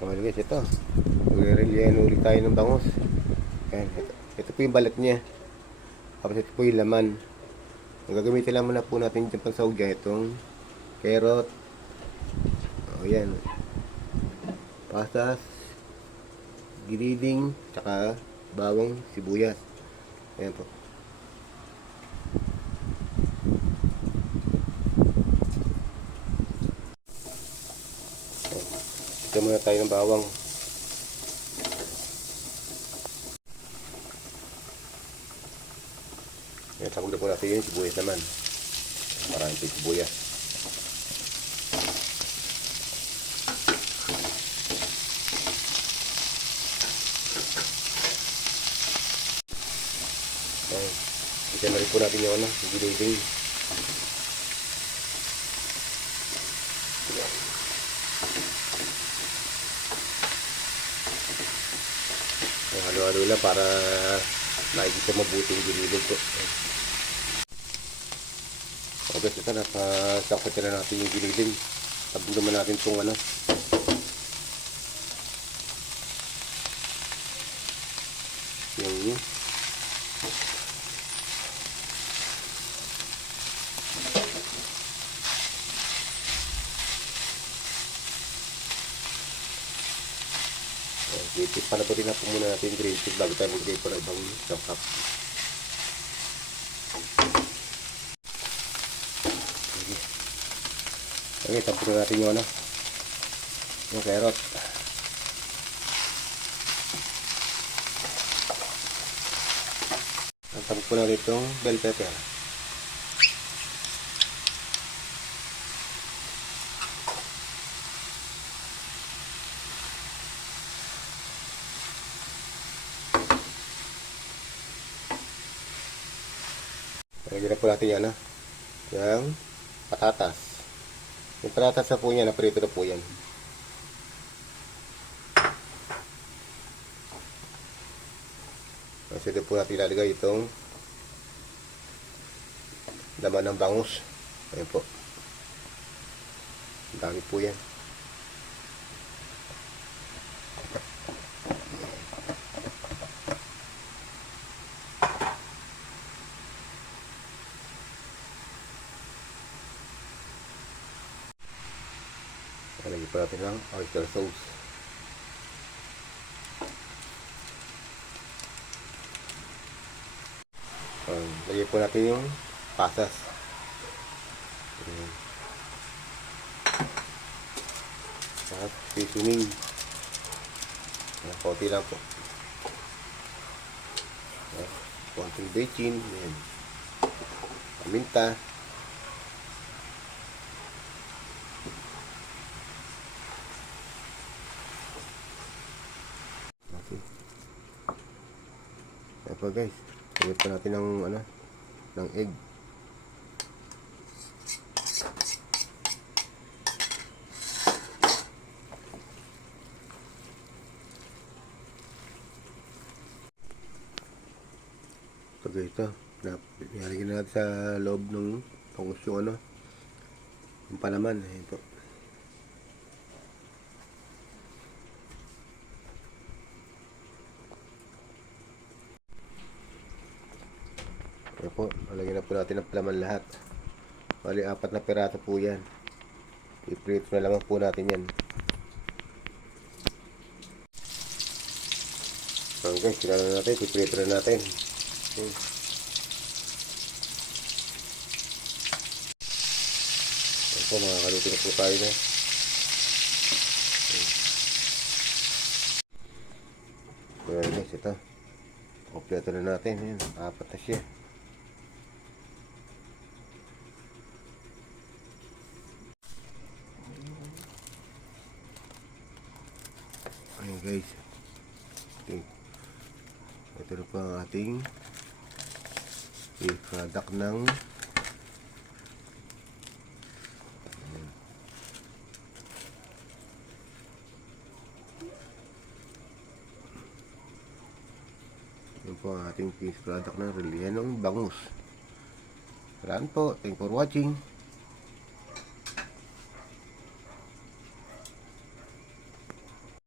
Okay guys, ito. Magre-relleno ulit tayo ng bangus. Ayan, ito po yung balat niya. Tapos ito po yung laman. Ang gagamitin lang muna po natin dyan pansahog dyan, itong carrot. O yan. Pasas. Giniling. Tsaka bawang sibuyas. Ayan po. Ito muna tayo ng bawang. Ayan, sabog na po natin yung sibuyas naman. Marami po yung sibuyas. Ayan. Ito na rin po natin yung giniling. Halo-halo lang para makikita mabuti yung giniling po. Okay, ito na. Pasakot na natin yung giniling. Sabog naman natin itong yung panabutin na po muna natin yung green tea bago tayo maglagay po ng ibang sangkap. Okay, tapos na natin yung carrot. Tapos po natin itong bell pepper. Lagyan na po natin yung patatas. Yung patatas na po yan, naprito na po yan. Kasi doon po natin ilalagay itong laman ng bangus. Ayan po. Ang dami po yan. Lagyan po natin ng oyster sauce. Lagyan po natin yung pasas. At seasoning. Konti lang po. Konting bechin. Paminta. Ayan po guys, lagyan po natin ng egg. So guys, nilagyan na natin sa loob ng bangus yung yung palaman. Ayan po. Ayan po, malagyan na po natin ng palaman lahat. Bali, 4 na piraso po yan. I-prito na lamang po natin yan. So guys, sinala natin, i-prito na natin. Ayan po, makakaluto na po tayo na. Ayan guys, ito. Kompleto na natin. Ayan, 4 na siya. Ayan guys. Okay. Ito na po ang ating product ng yun po ang ating finished product ng rellenong bangus. Salamat po. Thank you for watching.